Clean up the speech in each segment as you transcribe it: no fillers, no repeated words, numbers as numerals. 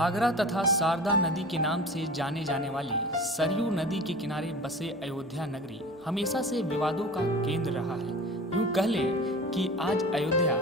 घाघरा तथा शारदा नदी के नाम से जाने जाने वाली सरयू नदी के किनारे बसे अयोध्या नगरी हमेशा से विवादों का केंद्र रहा है। यूं कह लें कि आज अयोध्या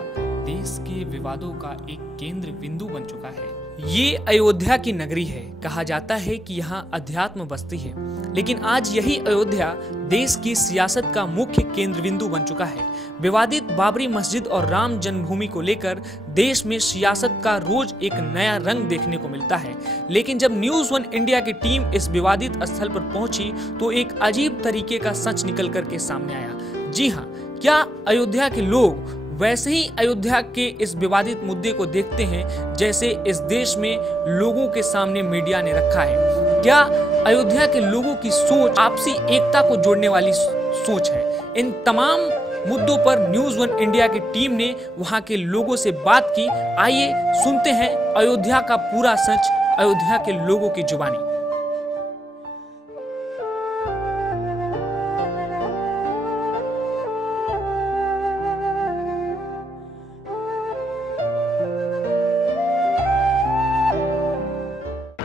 देश के विवादों का एक केंद्र बिंदु बन चुका है। ये अयोध्या की नगरी है। कहा जाता है कि यहाँ अध्यात्म बसती है, लेकिन आज यही अयोध्या देश की सियासत का मुख्य केंद्र बिंदु बन चुका है। विवादित बाबरी मस्जिद और राम जन्मभूमि को लेकर देश में सियासत का रोज एक नया रंग देखने को मिलता है। लेकिन जब न्यूज़ वन इंडिया की टीम इस विवादित स्थल पर पहुंची तो एक अजीब तरीके का सच निकल कर के सामने आया। जी हाँ, क्या अयोध्या के लोग वैसे ही अयोध्या के इस विवादित मुद्दे को देखते हैं जैसे इस देश में लोगों के सामने मीडिया ने रखा है? क्या अयोध्या के लोगों की सोच आपसी एकता को जोड़ने वाली सोच है? इन तमाम मुद्दों पर न्यूज़ वन इंडिया की टीम ने वहां के लोगों से बात की। आइए सुनते हैं अयोध्या का पूरा सच अयोध्या के लोगों की जुबानी।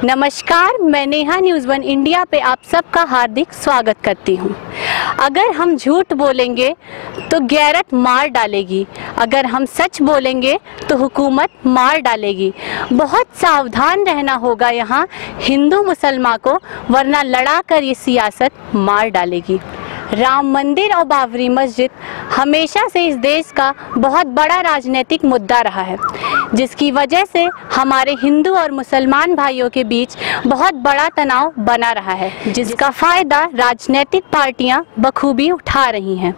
नमस्कार, मैं नेहा न्यूज़ वन इंडिया पे आप सबका हार्दिक स्वागत करती हूँ। अगर हम झूठ बोलेंगे तो गैरत मार डालेगी, अगर हम सच बोलेंगे तो हुकूमत मार डालेगी। बहुत सावधान रहना होगा यहाँ हिंदू मुसलमान को, वरना लड़ा कर ये सियासत मार डालेगी। राम मंदिर और बाबरी मस्जिद हमेशा से इस देश का बहुत बड़ा राजनीतिक मुद्दा रहा है, जिसकी वजह से हमारे हिंदू और मुसलमान भाइयों के बीच बहुत बड़ा तनाव बना रहा है, जिसका फ़ायदा राजनीतिक पार्टियां बखूबी उठा रही हैं।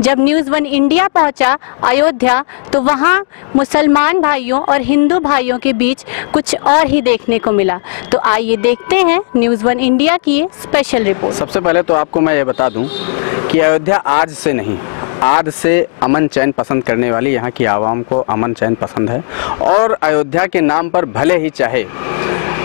जब न्यूज़ वन इंडिया पहुंचा अयोध्या तो वहां मुसलमान भाइयों और हिंदू भाइयों के बीच कुछ और ही देखने को मिला। तो आइए देखते हैं न्यूज़ वन इंडिया की ये स्पेशल रिपोर्ट। सबसे पहले तो आपको मैं ये बता दूं कि अयोध्या आज से नहीं, आज से अमन चैन पसंद करने वाली यहाँ की आवाम को अमन चैन पसंद है। और अयोध्या के नाम पर भले ही चाहे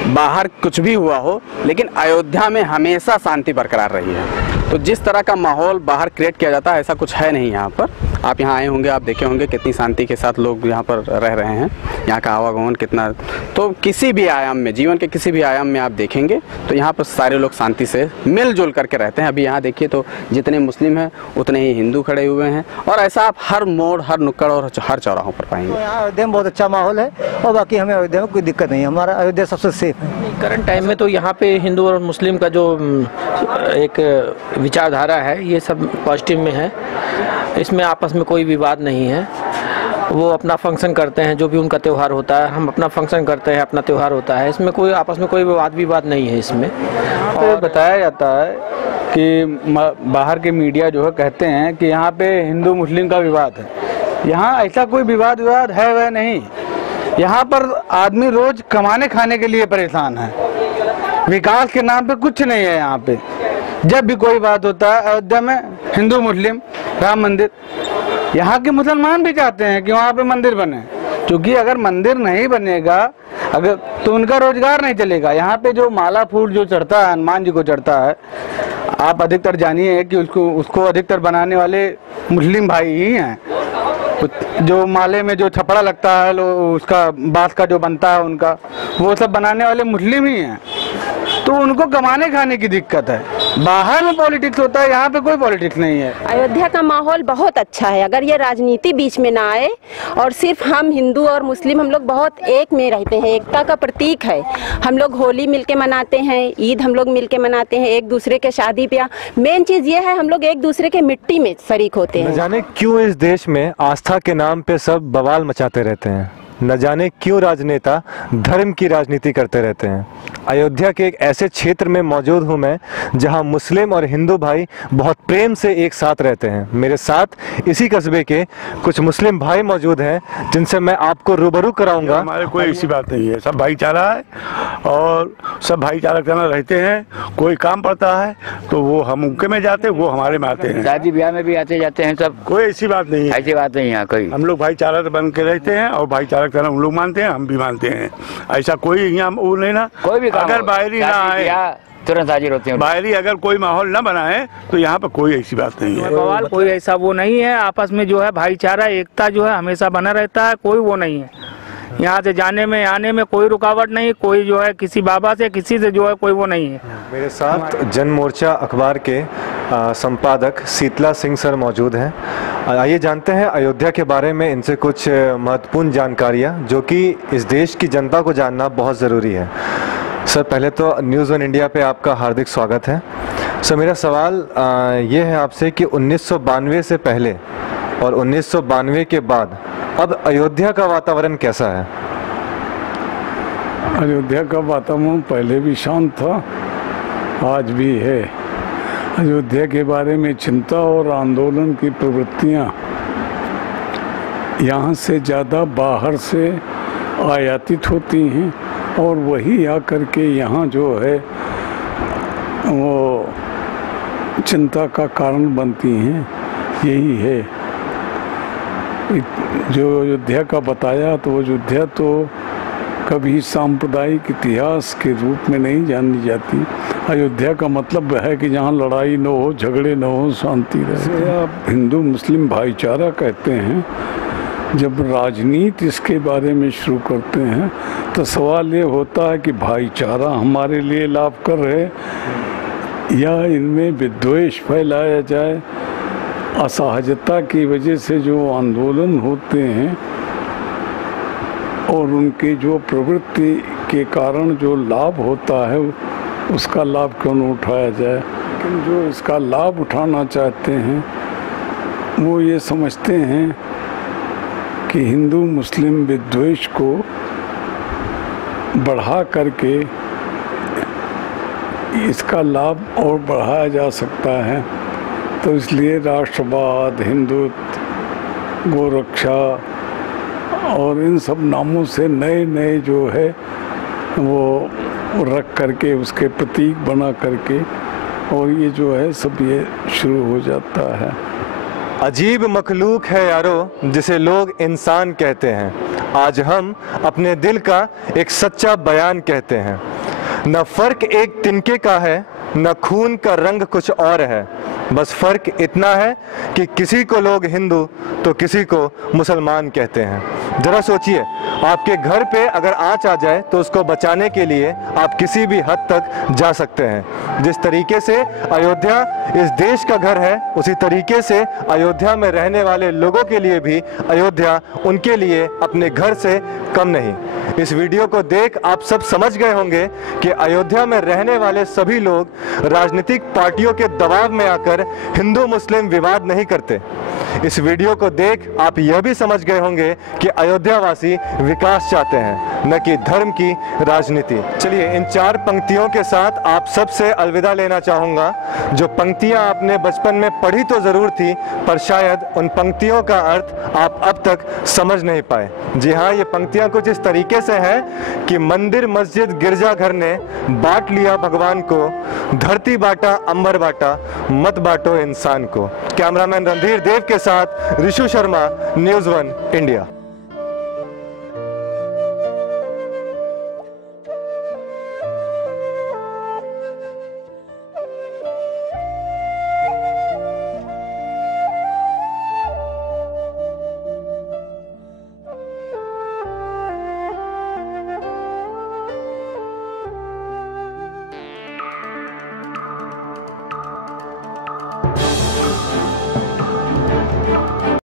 बाहर कुछ भी हुआ हो, लेकिन अयोध्या में हमेशा शांति बरकरार रही है। तो जिस तरह का माहौल बाहर क्रिएट किया जाता है ऐसा कुछ है नहीं यहाँ पर। आप यहाँ आए होंगे, आप देखे होंगे कितनी शांति के साथ लोग यहाँ पर रह रहे हैं, यहाँ का आवागमन कितना। तो किसी भी आयाम में, जीवन के किसी भी आयाम में आप देखेंगे तो यहाँ पर सारे लोग शांति से मिलजुल करके रहते हैं। अभी यहाँ देखिए तो जितने मुस्लिम हैं उतने ही हिंदू खड़े हुए हैं, और ऐसा आप हर मोड़, हर नुक्कड़ और हर चौराहों पर पाएंगे। तो यहाँ अयोध्या में बहुत अच्छा माहौल है और बाकी हमें अयोध्या में कोई दिक्कत नहीं है। हमारा अयोध्या सबसे सेफ है। करंट टाइम में तो यहाँ पे हिंदू और मुस्लिम का जो एक विचारधारा है ये सब पॉजिटिव में है। इसमें आपस में कोई विवाद नहीं है। वो अपना फंक्शन करते हैं, जो भी उनका त्यौहार होता है, हम अपना फंक्शन करते हैं, अपना त्यौहार होता है। इसमें कोई आपस में कोई विवाद नहीं है इसमें। और बताया जाता है कि बाहर के मीडिया जो है कहते हैं कि यहाँ पे हिंदू मुस्लिम का विवाद है। यहाँ ऐसा कोई विवाद है वह नहीं। यहाँ पर आदमी रोज कमाने खाने के लिए परेशान है। विकास के नाम पे कुछ नहीं है यहाँ पे। जब भी कोई बात होता है अयोध्या में हिंदू मुस्लिम, राम मंदिर, यहाँ के मुसलमान भी चाहते हैं कि वहाँ पे मंदिर बने, क्योंकि अगर मंदिर नहीं बनेगा अगर तो उनका रोजगार नहीं चलेगा। यहाँ पे जो माला फूल जो चढ़ता है, हनुमान जी को चढ़ता है, आप अधिकतर जानिए कि उसको अधिकतर बनाने वाले मुस्लिम भाई ही हैं। जो माले में जो छपड़ा लगता है, उसका बांस का जो बनता है उनका, वो सब बनाने वाले मुस्लिम ही हैं। तो उनको कमाने खाने की दिक्कत है। बाहर में पॉलिटिक्स होता है, यहाँ पे कोई पॉलिटिक्स नहीं है। अयोध्या का माहौल बहुत अच्छा है। अगर ये राजनीति बीच में ना आए और सिर्फ हम हिंदू और मुस्लिम हम लोग बहुत एक में रहते हैं, एकता का प्रतीक है। हम लोग होली मिलके मनाते हैं, ईद हम लोग मिलके मनाते हैं, एक दूसरे के शादी ब्याह। मेन चीज़ ये है हम लोग एक दूसरे के मिट्टी में शरीक होते हैं। न जाने क्यों इस देश में आस्था के नाम पे सब बवाल मचाते रहते हैं। न जाने क्यों राजनेता धर्म की राजनीति करते रहते हैं। अयोध्या के एक ऐसे क्षेत्र में मौजूद हूँ मैं जहाँ मुस्लिम और हिंदू भाई बहुत प्रेम से एक साथ रहते हैं। मेरे साथ इसी कस्बे के कुछ मुस्लिम भाई मौजूद हैं जिनसे मैं आपको रूबरू कराऊंगा। हमारे कोई ऐसी बात नहीं है, सब भाईचारा है और सब भाईचारा करना रहते हैं। कोई काम पड़ता है तो वो हम उनके में जाते हैं, वो हमारे में आते हैं। शादी ब्याह में भी आते जाते हैं सब। कोई ऐसी बात नहीं है, ऐसी बात नहीं है कोई। हम लोग भाईचारा बन के रहते हैं और भाईचारा करना हम लोग मानते हैं, हम भी मानते हैं। ऐसा कोई यहाँ वो नहीं ना, कोई भी अगर बाहरी ना आए तुरंत हाजिर होते हैं। बाहरी अगर कोई माहौल न बनाए तो यहाँ पर कोई ऐसी बात नहीं है। बवाल कोई ऐसा वो नहीं है। आपस में जो है भाईचारा एकता जो है हमेशा बना रहता है, कोई वो नहीं है। यहाँ से जाने में आने में कोई रुकावट नहीं, कोई जो है किसी बाबा से किसी से जो है कोई वो नहीं है। मेरे साथ जन मोर्चा अखबार के संपादक शीतला सिंह सर मौजूद हैं। आइए जानते हैं अयोध्या के बारे में इनसे कुछ महत्वपूर्ण जानकारियाँ जो कि इस देश की जनता को जानना बहुत ज़रूरी है। सर पहले तो न्यूज़ वन इंडिया पे आपका हार्दिक स्वागत है। सर मेरा सवाल ये है आपसे कि 1992 से पहले और 1992 के बाद अब अयोध्या का वातावरण कैसा है? अयोध्या का वातावरण पहले भी शांत था, आज भी है। अयोध्या के बारे में चिंता और आंदोलन की प्रवृत्तियाँ यहाँ से ज़्यादा बाहर से आयातित होती हैं और वही आकर के यहाँ जो है वो चिंता का कारण बनती हैं। यही है जो अयोध्या का बताया, तो अयोध्या तो कभी सांप्रदायिक इतिहास के रूप में नहीं जानी जाती। अयोध्या का मतलब है कि जहाँ लड़ाई न हो, झगड़े न हो, शांति रहे। आप हिंदू मुस्लिम भाईचारा कहते हैं, जब राजनीति इसके बारे में शुरू करते हैं तो सवाल ये होता है कि भाईचारा हमारे लिए लाभकर है या इनमें विद्वेष फैलाया जाए। असहजता की वजह से जो आंदोलन होते हैं और उनके जो प्रवृत्ति के कारण जो लाभ होता है उसका लाभ क्यों न उठाया जाए। लेकिन जो इसका लाभ उठाना चाहते हैं वो ये समझते हैं कि हिंदू मुस्लिम विद्वेष को बढ़ा करके इसका लाभ और बढ़ाया जा सकता है। तो इसलिए राष्ट्रवाद, हिंदुत्व, गोरक्षा और इन सब नामों से नए नए जो है वो रख करके उसके प्रतीक बना करके और ये जो है सब ये शुरू हो जाता है। अजीब मखलूक है यारो जिसे लोग इंसान कहते हैं, आज हम अपने दिल का एक सच्चा बयान कहते हैं। न फर्क एक तिनके का है, न खून का रंग कुछ और है, बस फर्क इतना है कि किसी को लोग हिंदू तो किसी को मुसलमान कहते हैं। जरा सोचिए, आपके घर पे अगर आंच आ जाए तो उसको बचाने के लिए आप किसी भी हद तक जा सकते हैं। जिस तरीके से अयोध्या इस देश का घर है, उसी तरीके से अयोध्या में रहने वाले लोगों के लिए भी अयोध्या उनके लिए अपने घर से कम नहीं। इस वीडियो को देख आप सब समझ गए होंगे कि अयोध्या में रहने वाले सभी लोग राजनीतिक पार्टियों के दबाव में आकर हिंदू मुस्लिम विवाद नहीं करते। इस वीडियो को देख आप यह भी समझ गए होंगे कि अयोध्यावासी विकास चाहते हैं, न कि धर्म की राजनीति। चलिए इन 4 पंक्तियों के साथ आप सबसे अलविदा लेना चाहूँगा। जो पंक्तियाँ आपने बचपन में पढ़ी तो ज़रूर थी, पर शायद उन पंक्तियों का अर्थ आप अब तक समझ नहीं पाए। जी हाँ, ये पंक्तियाँ कुछ इस तरीके से हैं कि मंदिर मस्जिद गिरजाघर ने बांट लिया भगवान को, धरती बांटा अंबर बांटा, मत बांटो इंसान को। कैमरामैन रणधीर देव के साथ Rishu Sharma, news one India.